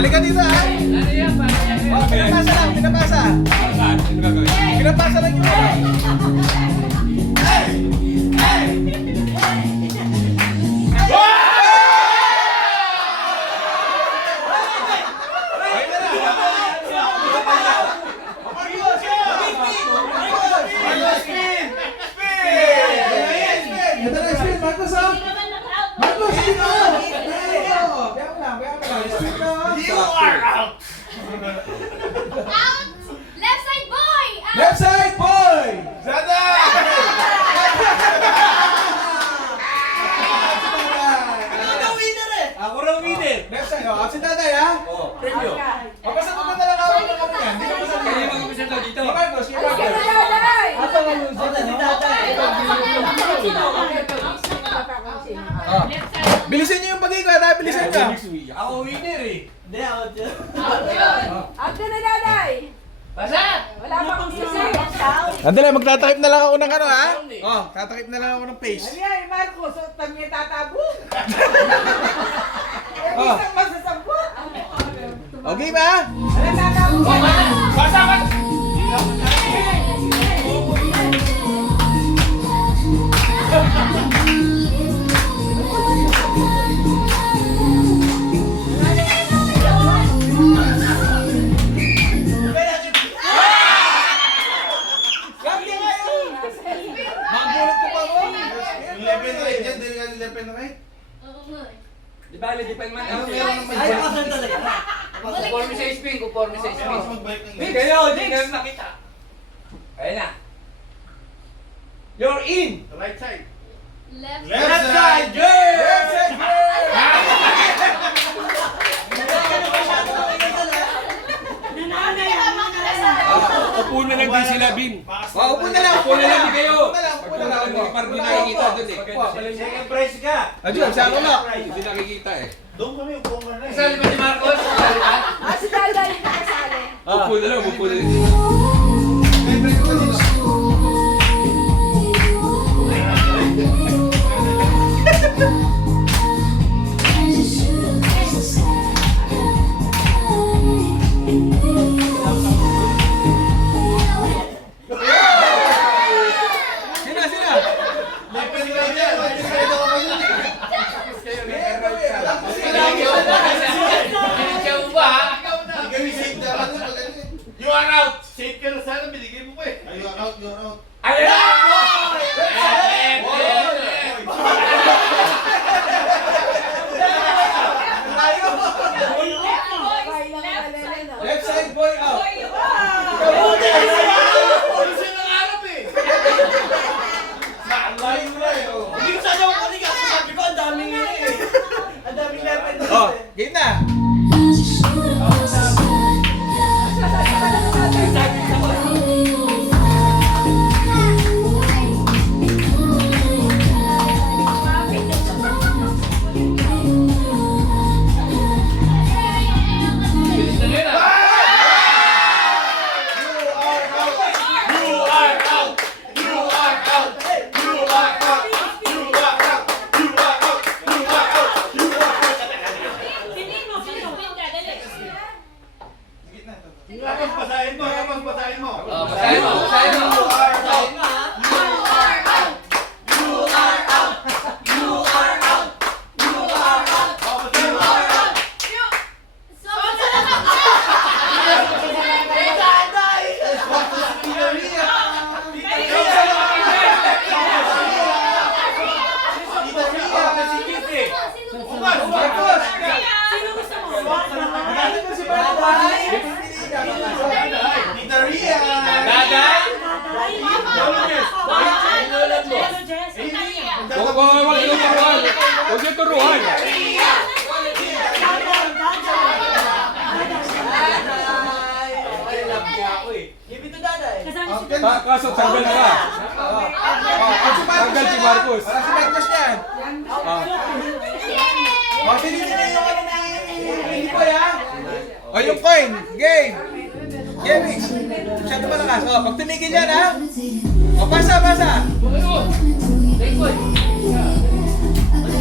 Halika dito ha. Oh, pinapasa lang, pinapasa. Pinapasa lang yung ito na, spin, Marcos ha? Marcos, spin na! You are out! Out! Left side boy! Out! Left side, boy! Sada! Ako raw winner. Left side, oh, absent tatay ha? Premyo. Mapasa mo na lang ako ng kami yan. Hindi ka pasal Kaya yan. mag-umpisa daw dito. Si Marcos, si Marcos. Oh. Bilisan niyo yung pag-ikot ha, bilisan niyo. Ako winner eh. Wala pa akong sisi. Andali, magtatakip na lang ako ng ano ha? Oh, tatakip na lang ako ng face. Ay, Marcos, tami tatabo. Oh. Isang masasabwa. Okay ba? Wala tatabo. Basa ka! Magbulot ko pa ako. 11 na rin dyan, dahil nga 11 na kayo. Oo nga eh. Di ba, di pa man. Ano meron naman Ay, dyan? pasan talaga. Conforme sa spin, conforme sa Mas spin. magbalik ng Hindi kayo, hindi kayo nakita. Ayan na. You're in! Right side. Left Left side, girl! Left side, Upo na lang din sila, Bin. Oh, upo na lang. Upo na lang din kayo. Upo na lang, upo na lang. Hindi parang di nakikita dun eh. Second prize ka. Ayun, sa ulo. Hindi nakikita eh. Doon kami, upo ka na eh. Kasali ba si Marcos? Kasali ba? Si Dada yung nakasali. Upo na lang, upo na lang. Favorite ko dito. Sino, sino? Lepen ka dyan. Lepen ka dyan. Ikaw yung safe na lang. You are out. Safe ka na sana, binigay mo pa eh. You are out, you are out. Ayan na! Left side, boy out. Ano siya nangarap eh? Nakaline mo na eh. oh. Hindi ko sana ako kasi sabi ko, ang daming ang daming level dito Oh, game na. Tapos basahin mo, tapos basahin mo. Basahin mo, basahin mo. You are out. Marcos! Maganda ko si Marcos. Tita Ria. Daday? Huwag Huwag yung turuan. Kaso, tanggal na ka. Tanggal si Marcos. Para si Marcos yan. Oh, pinili niya yung ano na hindi ko ya. Oh, yung coin. Game. Game. Masyado malakas. Oh, pag tumigil yan ha. Oh, pasa, pasa.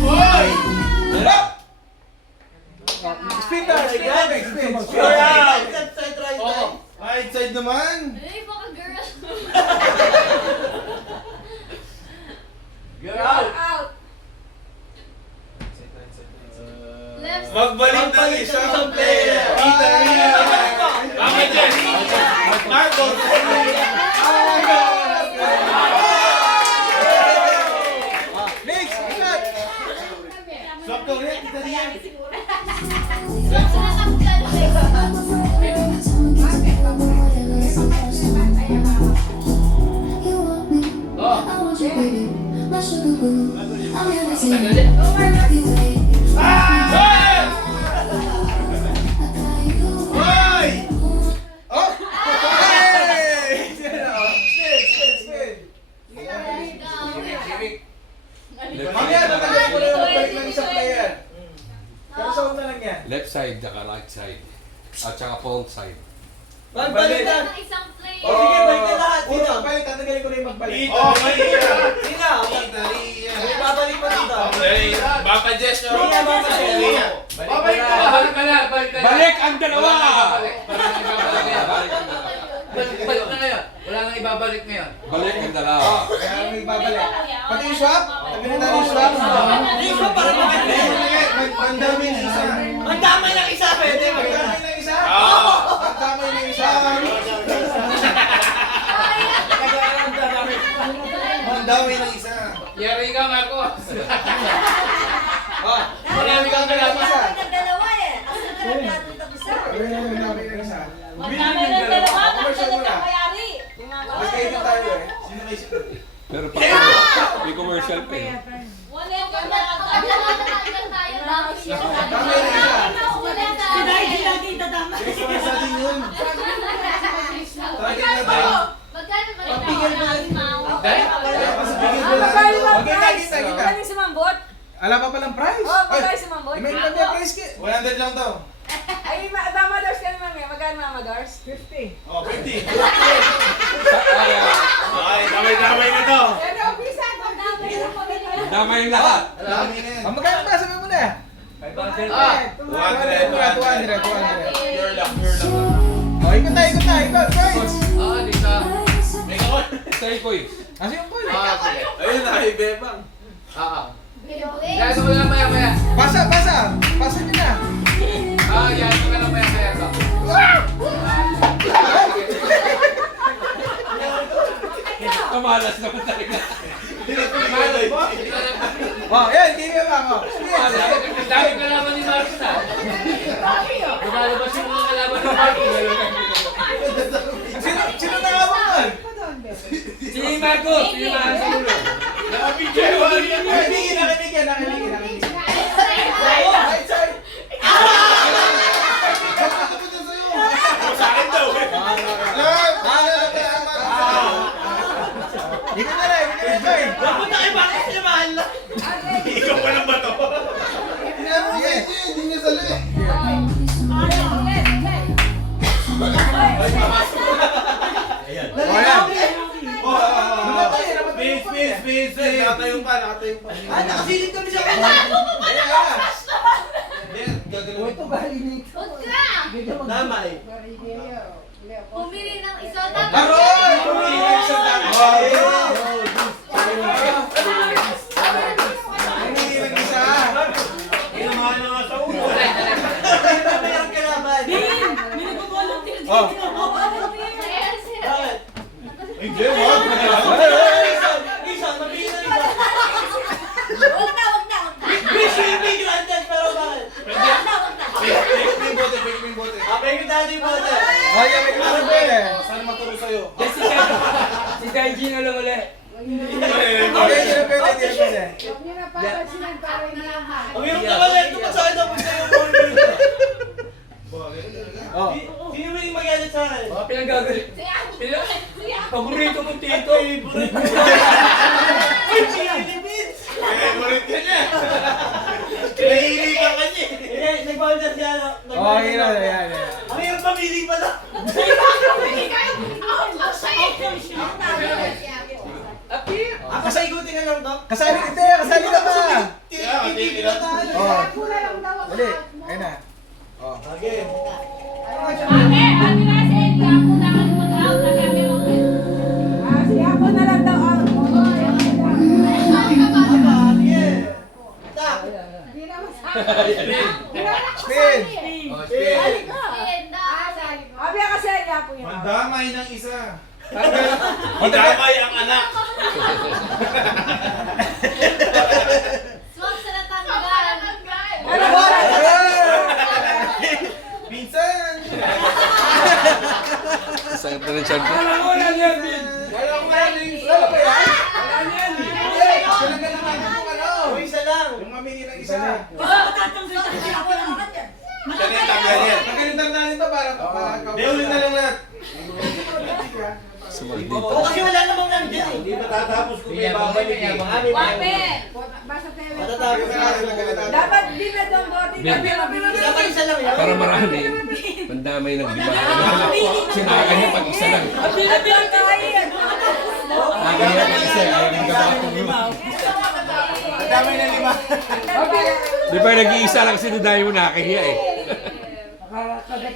Hoy! Stop! Spin na, spin na, spin. Right side naman. Ay, baka girl. Get out. Out. Left side. Magbalik ng isang player. Bakit yan? Marcos. Next, shot. Sakto rin. Kita diyan. Hoy! Oh! Hey! Spin, spin, spin. Mamaya na lang ko na magbalik ng isang player. Pero sa una lang yan. Left side, tsaka right side. At tsaka front side. Magbalik na. Ng isang player. O sige, balik na lahat. Una, magbalik. Tatanggalin ko na yung magbalik. Oh, Maria! Sina? Maria! May babalik pa dito. Baka gesture. Maria, babalik. Babalik ka na. Balik ka na, balik ka na. Balik ang dalawa! Balik ang dalawa. Balik na ngayon. Wala nang ibabalik ngayon. Balik ang dalawa. Kaya may babalik. Pati yung swap? Tanggalin natin yung swap. Yung swap para makatid. Mandami ng isa. Mandamay lang isa, pwede. Magdamay na isa? Oo. Magdamay na isa. Mandami ng isa. Yari ka, Marcos. Oh, marami kang kalaban isa. Dalawa eh. Kasi nalagyan ng isa. Magdamay na isa. Magdamay ng dalawa. Commercial muna. Mayari. Magkaitin tayo eh. Sino kayo siya? Pero pa may commercial pa eh. Wala ka na. Damay na isa. Dahil lagi dadamay. Isa din yun. Target na tayo. Magkano ba rin Dahil? Magkakita kita. Magaling si Mambot. Alam pa palang price? Oh, magaling si Mambot. May may price kit. 100 lang to. Ay, Mamadors ka naman eh. Magkano Mamadors? 50. Oh, 50. Ay, Ay, damay-damay na to. Pero umpisa, magdamay na po nila. dama yung lahat. Dami na yan. Ang magkano ba? Sabi mo na. 200. 200. Pure luck, pure luck. Oh, ikot na, ikot na. Ikot, coins. Dito. Say coins. Kasi yung coin. Sige. Ayun na, ibebang. Yan mo lang maya-maya. Pasa, pasa. Pasa nyo na. Yan mo lang maya-maya ka. Kamalas naman talaga. Oh, yan. Give me back. Oh. Sige. Ang dami kalaban ni Marcos ah. Lumalabas yung mga kalaban ni Marcos. Sino nakawag Si Marcos! Si Marcos! Nakapicture. Nakibigyan. Right side. Sa akin daw. Ikot na rin. Coin. Punta kayo bakit sila mahal lang. Ikaw pa lang ba to? Sige. Hindi niya sali. Oh, yan. Space. Nakatayo pa. Nakasilip kami sa Ayan, gagawin. Huwag ka! Damay. Pumili ng isa. Aroy! Pumili ng isang dami. Pumili ng isa. Kinamahan na nga sa ulo. Mayroong kalaban. Oh. Ayan sila. Hindi, wag. Isa, mabili na isa. Huwag na. Bishopy granted pero bakit? Fake mo yung bote. Abay ko dati po ito. Oh, yan. May klaro pa eh. Saan maturo sa'yo? Si Kaiji na lang ulit. Okay, hindi na pwede. Ang hirap naman ito pa sa akin dapat kayo mo. Oh. Sino mo yung magalit sa akin? Mga pinanggagalit. Paborito kong tito. Uy, Philippines! Favorite ka niya. Nahihili ka kanya eh. Nag-bound na siya. Oh, yan. Ang hirap pamili pala. Pasaigutin na lang, Doc. Kasali ka ba? Yeah, Titipid na tayo. Oh. Dali. Ayun na. Oh. Okay. Ate na si Edgar, kung naman mag-out na kami Si Apo na lang daw ang. Spin! Oh, spin! Abi kasi si Apo yun. Mandamay ng isa. Madamay ang anak. Swak sa natanggal. Ano ba? Minsan. Sakit na rin siya. Wala ko na yan, Bin! Wala ko na yan! Wala ba yan? Wala yan! Wala ka naman kung ano! O, isa lang. Yung mamili ng isa. Magalitan na nito para Di, ulit na lang lahat. Sumaldito. O, kasi wala namang nandiyan eh. Hindi matatapos kung may babalik eh. Wape. Basta tayo. Matatapos na. Dapat din na daw bote. Dapat isa lang yun. Para marami. Mandamay ng lima. Sinaka niya pag isa lang. Nakahiya pag isa. Ayaw ng gabakong mo. Madamay na 5. Di ba nag-iisa lang sinudayo mo nakahiya eh. Magkakay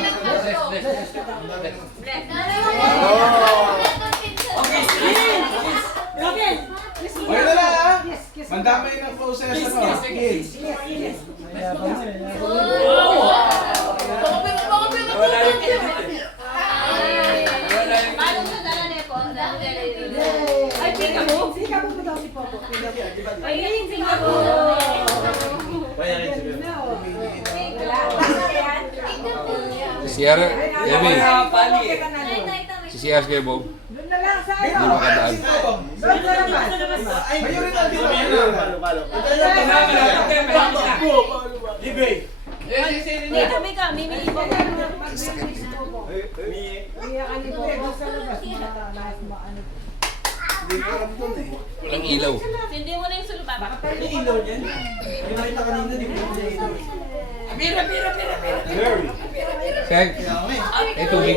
ng tatlo. Okay na lang ha? Mandamay ng process ano? Kids. Ay, pika mo. Pika mo daw si Popo. Ay, pika mo. Bayarin siguro. Si Sierra, Emi. Si Sierra kay Bob. Doon na lang sa Hindi iyo. makadaan. Doon na naman. Mayroon dito. Palo. Libre. May kami ka, mimili ko. Iyakan ni Popo sa labas. Hindi ko alam dun eh. Walang ilaw. Hindi mo na yung suluba. May ilaw dyan. Yung nakita kanina, di mo na ilaw. Very. Sek, eh tubig.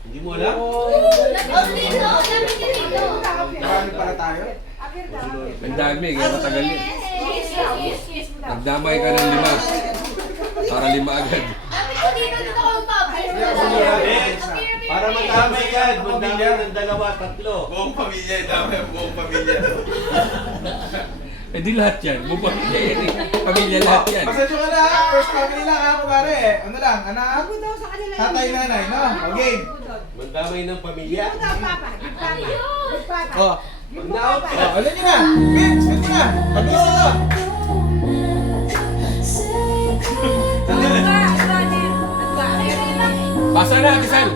Hindi mo alam? Dito, lapit dito. Marami para tayo. Ang dami, kaya matagal yun. Yes. Nagdamay ka ng 5. Para 5 agad. Lapit ko dito, dito ko ang Para magkamay yan, magdamay ng 2, 3. Buong pamilya, dami ang buong pamilya. Eh di lahat yan. Buong pamilya yan eh. Pamilya lahat yan. Pasensya ka na ha. First family lang ha, kumare. Ano lang, anak? Tatay, nanay, no? Okay. Magdamay ng pamilya. Oh. Pag-out ka. Oh, ulit nyo na. Vince, ulit nyo na. Pabilis na to. Basa na, Kisal.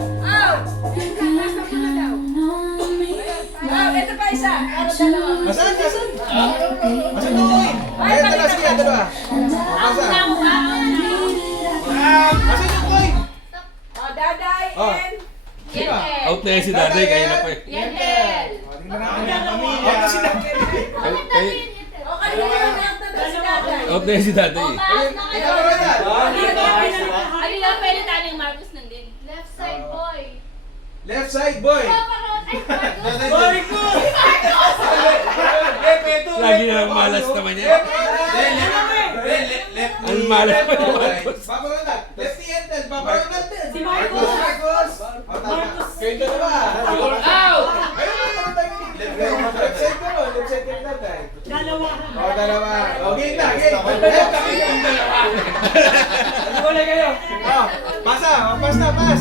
Ito pa isa. Para dalawa. Masan? Masan to, oy? Ay, dalawa, sige, dalawa. Basa. Masan yung coin? Daday and... Sino? Out na yan si Daday, kaya na pa eh. Yandel. Oh, tingnan natin yung pamilya. Out na si Daday. Okay, si Daday. Out na yan si Daday eh. Ikaw ba yan? Ano lang pwede tayong Marcos nandun? Left side boy. Left side, boy. Lagi na lang malas naman yan. Ang malas pa ni Marcos. Papa Ronald. Lefty Endel. Papa Ronald din. Si Marcos. Marcos. Oh, tama. Kayo dalawa. Out! Ayun na naman tayo ni left side ko. Left side ko na tayo. Dalawa. Oh, dalawa. Oh, game na, game. Wala kayo! Oh, pasa. Oh, pass na, pass.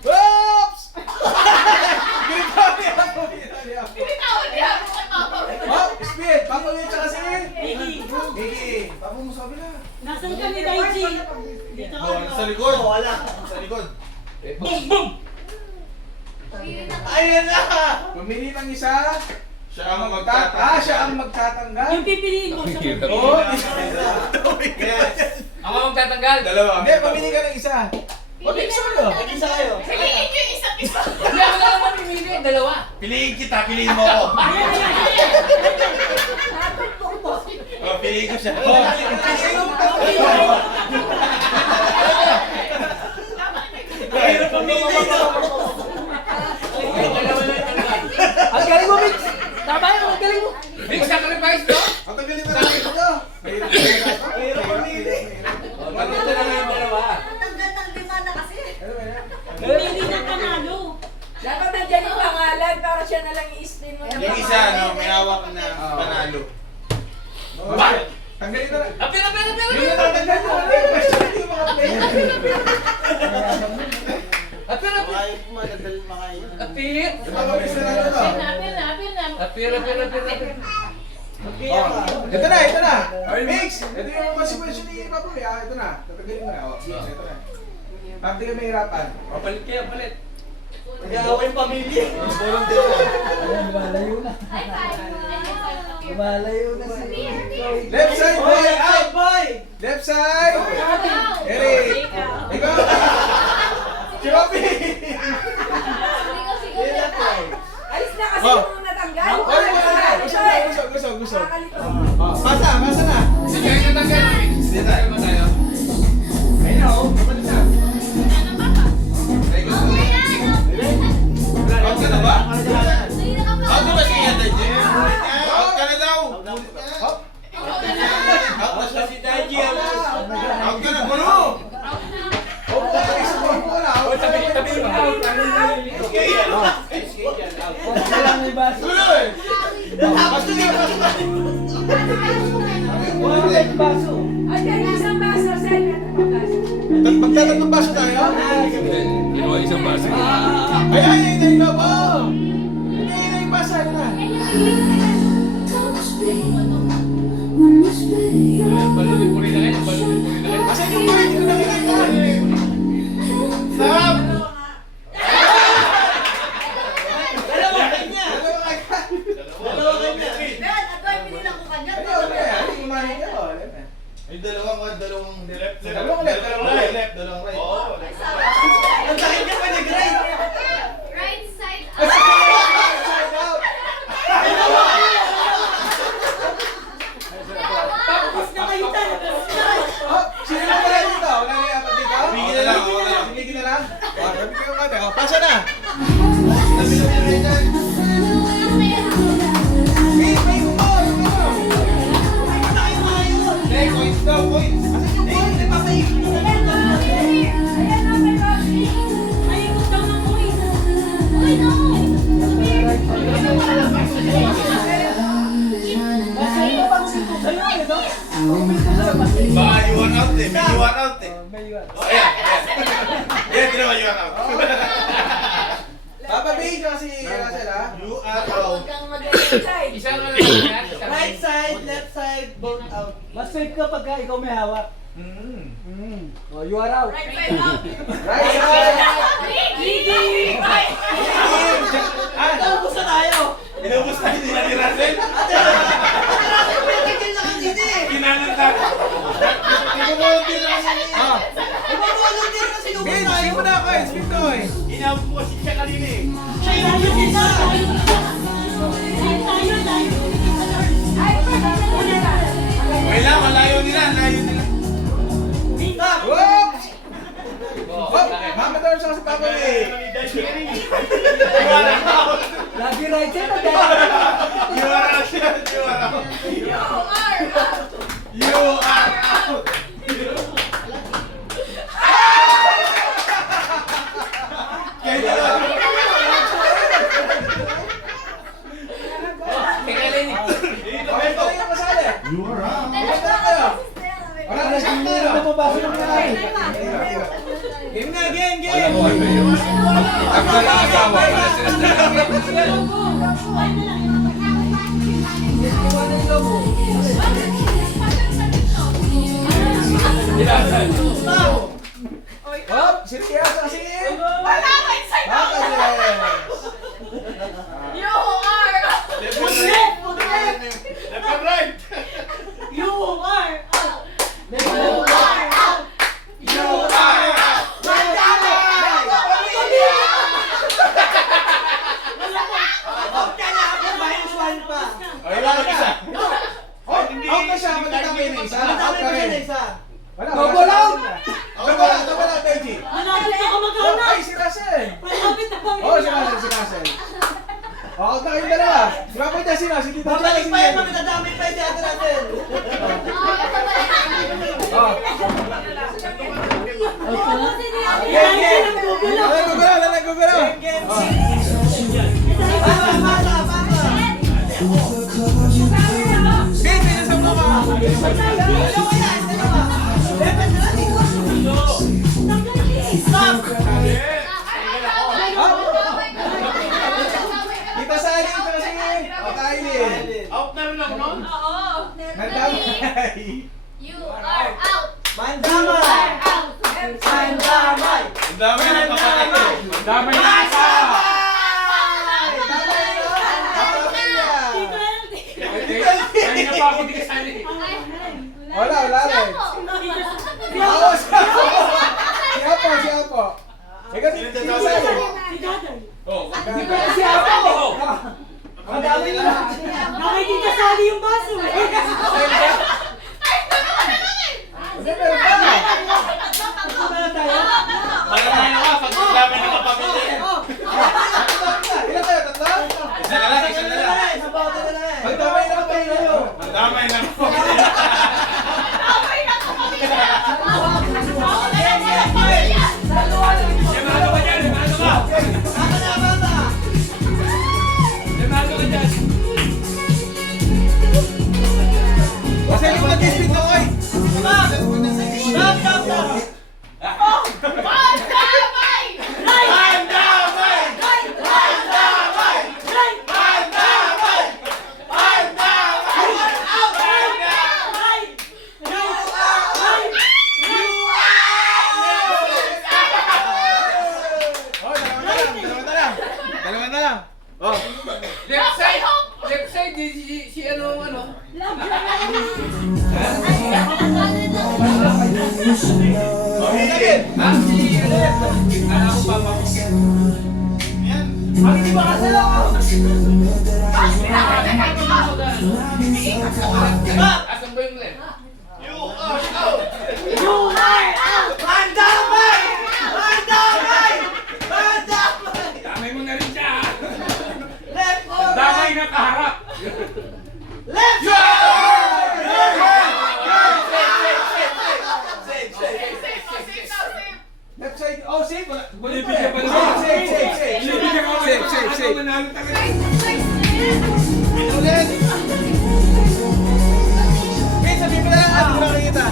Oops! Bitaw niya ako, bitaw niya ako. Oh, speed. Papa Will tsaka si Miggy. Papa mo sabi na. Nasaan ka ni Daiji? Dito ka. Sa likod. Wala. Sa likod. Ayan na! Pumili ng isa. Siya ang magtatanggal. Siya ang magtatanggal. Yung pipiliin mo sa Hirap. Oh, Yes. Ako magtatanggal! Dalawa. hindi, pamili ka ng isa. O, di isa kayo. Isa kayo. Piliin yung isa't isa. Hindi ako lang mamimili, dalawa! Piliin kita, piliin mo ako. Oh, piliin ko siya. Oh, piliin yung tatlo. Mahirap pamili. Dalawa na galing mo. Big sacrifice, no? Ang tagalin na lang ito. Mahirap pamili. Ganito na lang yung dalawa. Hindi na panalo. Dapat nandiyan yung pangalan para siya na lang i-spin mo Yung isa, no, may hawak na panalo. Tanggalin na lang. Apir. Yung natatanggal mo, ano yung question hindi yung mga player. Apir. Apir. Yung mga bisa na ito. Apir. Ito na. Mix! Ito yung consequence ni Papa. Ito na. Tatanggalin mo na. Ito na. Pag di ka mahirapan. Papalit kayo, palit. Nag-aaway yung pamilya. Ay, Lumalayo na si Left side, boy! Out! boy! Left side! Eric! Ikaw! Si Bobby! Alis na kasi Oh. yung natanggal. Oy, gusto. Pasa na! Sige, kayo natanggal. Sige tayo ba tayo? Ayun na, oh. Kapatid na. Out ka na ba? Out na ba siya, Daji? Out ka na daw! Out! Out na siya si Daji. Out ka na, gulo! Oh, isa pa po na. Oh, tabi mo out. Wala may baso. Gulo eh! Basta niya, basta! Wala may baso. Ay, yan, isang baso, Sen. Magtatatlong baso tayo? Ginawa isang baso. Ay, na po! Ay, basa na. Balulipuri na kayo. Asan yung mic? Yung nakikita? Stop! Dalawa kanya. Dalawa kanya. Ayun, hindi mo mahin yan, oh. Yung dalawang left. Dalawang left. Dalawang right. Oo. Right side up. Side out. Oh, sino na pala dito? Wala na yata dito? Bigyan na lang, wala na. Bigyan na lang? Sabi kayo kate. Pasa na. May humor. Hey, points daw, points. Baka you want out eh. May you want out eh. Oh, ayan. Ayan, ginawa you want out. Papa B, kasi Russell, ha? You are out. Isa na lang yan. Right side, left side, both out. Mas safe ka pagka ikaw may hawak. Oh, you are out. Right side. Inubos na tayo nila ni Russell. Kinananta. Ibubolunteer na kasi niya. Ah. Ibubolunteer kasi nung Bin, sige mo na ako, spin to eh. Inabot ko kasi siya kanina eh. Ay, Wala, malayo nila, layo nila. Whoops! Oh, Mama Doris ako si Papa B. Lagi right side na You are out. You are out. You are out. Kaya Teka lang. Okay, ito yung masali. You are out. Basta na kayo. Wala na siyang Hindi tira. na mapapasok ng mga. Game na, game, Alam game. mo, ang asawa ko na sinasabi. Ilasan. Hop, seryoso kasi. wala ka inside out. You are out. Left and right. You are out. You are out. Ay, wala ka isa. Out na siya, matatapin na isa. Out ka rin. Wala, Double out. Double out, Benji. Malapit na ka Oh, maghanap. ay, si Russell. Malapit na kami. Oh, si Russell. Out na kayong dalawa. Di ba po sino? Si Tito Babalik Johnny, pa si yan, Jenny. magdadamay pa yung teatro natin. Oh. Nagugulaw. Game, yun sa mga. Kita sa alin ito kasi. Kailin. Out na rin ako nun. Nagdamay. You are out. Mandamay! Out. Mandamay! Ang dami ng kapatid ko. Ang dami na isa. Ay, na pa ako di kasali. Wala rin. Oo, siya po. Ikaw, Sino sino dito? sa'yo? Oh, Si Apo! Ang dami na. Nakikita yung baso eh. Kasi meron pa. Malalayo ka pag ang dami ng kapamilya. Ilan kayo? Tatlo? isa na lang, isa na lang. Sa bawat na lang eh. Magdamay na kayo. Ang damay ng kapamilya. Demado ka dyan, demado ka. Bata na, bata! Demado ka dyan. Kasi yung mag-split na koy. Stop! Stop, stop, stop! Pandamay! Oh, dalawa na lang. Oh. Left side, si ano. Oh, hindi. Ha? Si ano? Kala ko papa ko. Hindi ba kasi lang ako? Asan ba yung left? You are out. Mandamay! Mandamay! Mandamay! Damay mo na rin siya, ha? Left or Damay right? na kaharap. Left! Left side. Oh, safe. Wala. Bibigyan pa naman. Safe. Bibigyan ka pa Safe. naman. Manalo talaga. Ulit. Okay, sabihin mo na lang at hindi ko nakikita.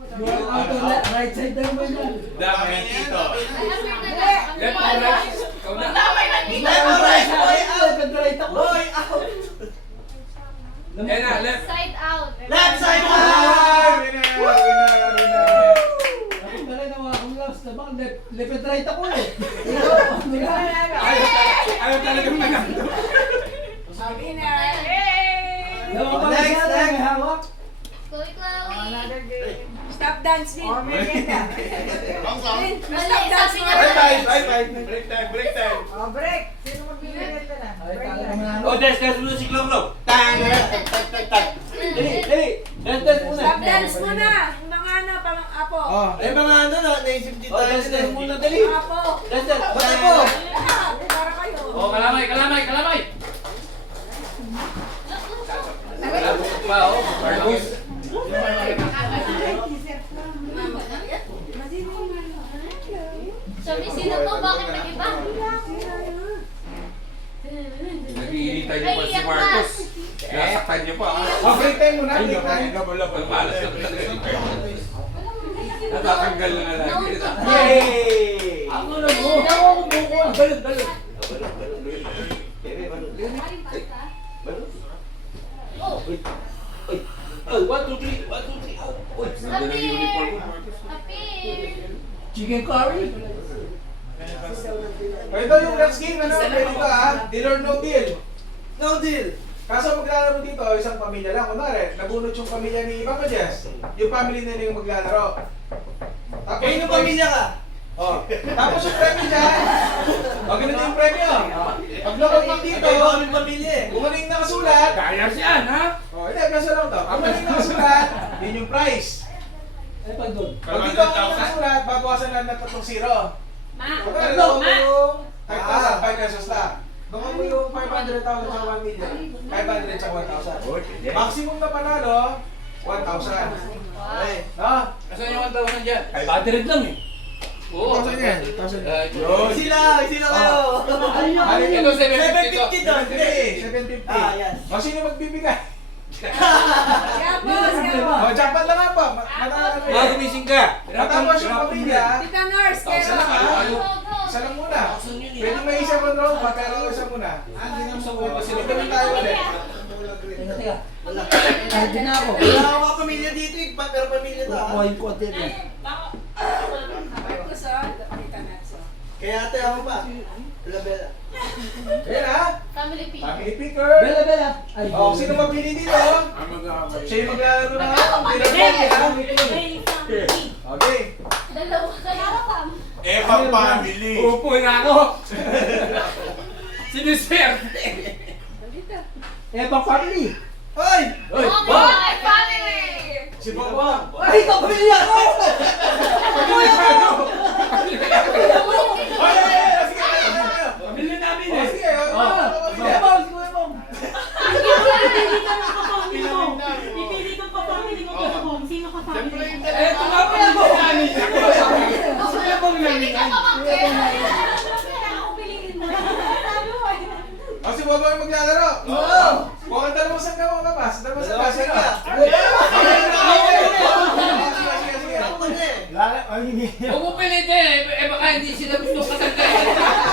Right side na naman yan. Dami dito. Left or right? Ikaw na. Left or right? Boy out! Nag-right ako. Boy out! Yan na, left. Side out. Left side Ah, out! winner. Ako pala na mga akong loves na bang left and right ako eh. Ayaw talagang manalo. Next, next. Hawak. Chloe, Chloe. Stop dance din. Merienda. Mali, Stop dance sabi niya. Bye, bye. Break time, break time. Oh, break. Sino magbibigyan na? Ay, Break kala lang. mo na. Oh, dance muna si Glong Glong. Dance muna. Stop dance muna. Yung mga ano, pang apo. Oh. Ay, mga ano na, naisip dito tayo. Dance muna, dali. Apo. Dance, bata po. Lahat. Para kayo. Oh, kalamay, kalamay, kalamay. Malabo pa, oh. Carlos. Sabi, sino to? Bakit nag-iba? Nag-iirita niyo pa si Marcos. Nasaktan niyo pa, ha? Oh, break time muna. Ay, Break time. Malas na talaga. Natatanggal na lagi. Yay! Ako na mo. Ako buko. Balon, balon. Oh, Oh, 1, 2, 3. 1, 2, 3. Oh, Ganda ng uniform mo, Marcos. appear. chicken curry. Oh, ito yung next game, ano? Pwede ka, ha? Deal or no deal. No deal. Kaso maglalaro dito, isang pamilya lang. Kunwari, nabunot yung pamilya ni Papa Jess. Yung family na yung maglalaro. Tapos, Kayo ng pamilya ka. Oh. Tapos yung premyo dyan. O, ganito yung premyo. Pag lumabang dito, kung ano yung nakasulat, Kayas yan, ha? oh, hindi, nasa lang to. Kung ano yung nakasulat, yun yung price. Eh, pag doon. Pag dito ang nakasulat, babawasan lang ng 3 zero. Ma. Pag Ma. yung 5,000, 5 pesos lang. Kung mo yung 500,000 sa 1 million, 500 sa 1,000. Maximum na panalo, 1,000. Okay. No? Asan yung 1,000 dyan? Ay, battery lang eh. Oo. 1,000 yan. 1,000 yan. Yun. Sila kayo. Ito, 750 to. 750. O, sino magbibigay? Yapos, yapos. O, jackpot lang nga pa. gumising ka. Matapos yung pamilya, Tita Nurse, o, isa lang ha. kero. Isa lang muna. Pwede may isa mo ron, pero isa muna. Kasi dito rin tayo ulit. Teka. Kahit na ako. Wala akong pamilya dito eh. Pero pamilya to. Kukuhain ko at yan. Marcos, Tita Nurse. Kaya ate ako pa. Labela. Ayan ha. Family pic. Family picker. Bella, Bella. Ay, O, sino mapili dito? Siya yung maglalaro na ako. Okay. Dalawa. Dalawa pa. Ebang family. Upo na ako. Siniswerte. Ebang family. Hoy! Uy, Okay, family. Si Bobo. Ay, ikaw pamilya ko! pamilya namin O, eh. sige. Ebang, si Ebang. Pipili ko pa family ko kasi kung sino ka family. Eh, ito nga pala mo. Sila bang namin? Ako piliin mo. O, si Bobo yung maglalaro. Oo! Huwag ang dalawang sangga mo kapas. Dalawang sangga. Dalawa Sino? sangga. Sige, sige. Ako na eh. Huwag mo pilitin eh. Eh, baka hindi sila gusto kasangga.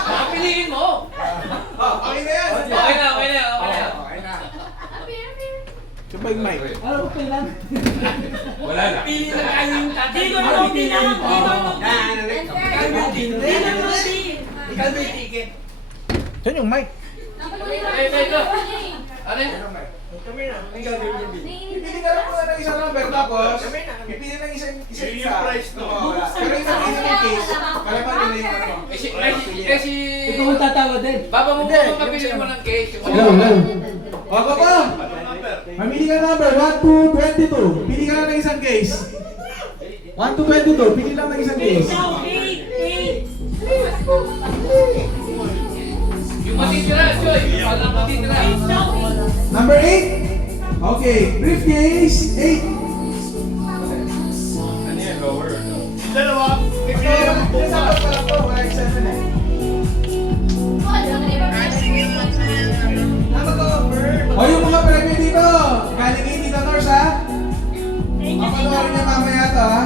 Baka piliin mo. Oh, okay na yan. Okay na, okay na, okay na. Okay na. Apir, apir. Siya yung mic? Ano ko pilan? Wala na. Pili na kayo yung tatay. Dito yung bilang. Ikaw may ticket. Saan yung mic? Eh, ito. Ano yun? Kami na. Ikaw yung bill. Pipili ka lang muna ng isang number tapos pipili ng isang isa. Yun yung price, no? Pero yung napili ng case, kalaman nila yung ano. Eh, si... Ikaw ang tatawa din. Baba mo kung makapili mo ng case. O, Papa! Mamili ka ng number, 1 to 22. Pili ka lang ng isang case. 1 to 22, pili lang ng isang case. Yung matitira, Joy. Walang matitira. Number 8. Okay, briefcase 8. Ano yan, lower? Yung dalawa. Pinasabot pa lang po, wala yung 7 eh. O, yung mga premyo dito, galing kay Tita Nors ha? Papanoorin niya mamaya to ha?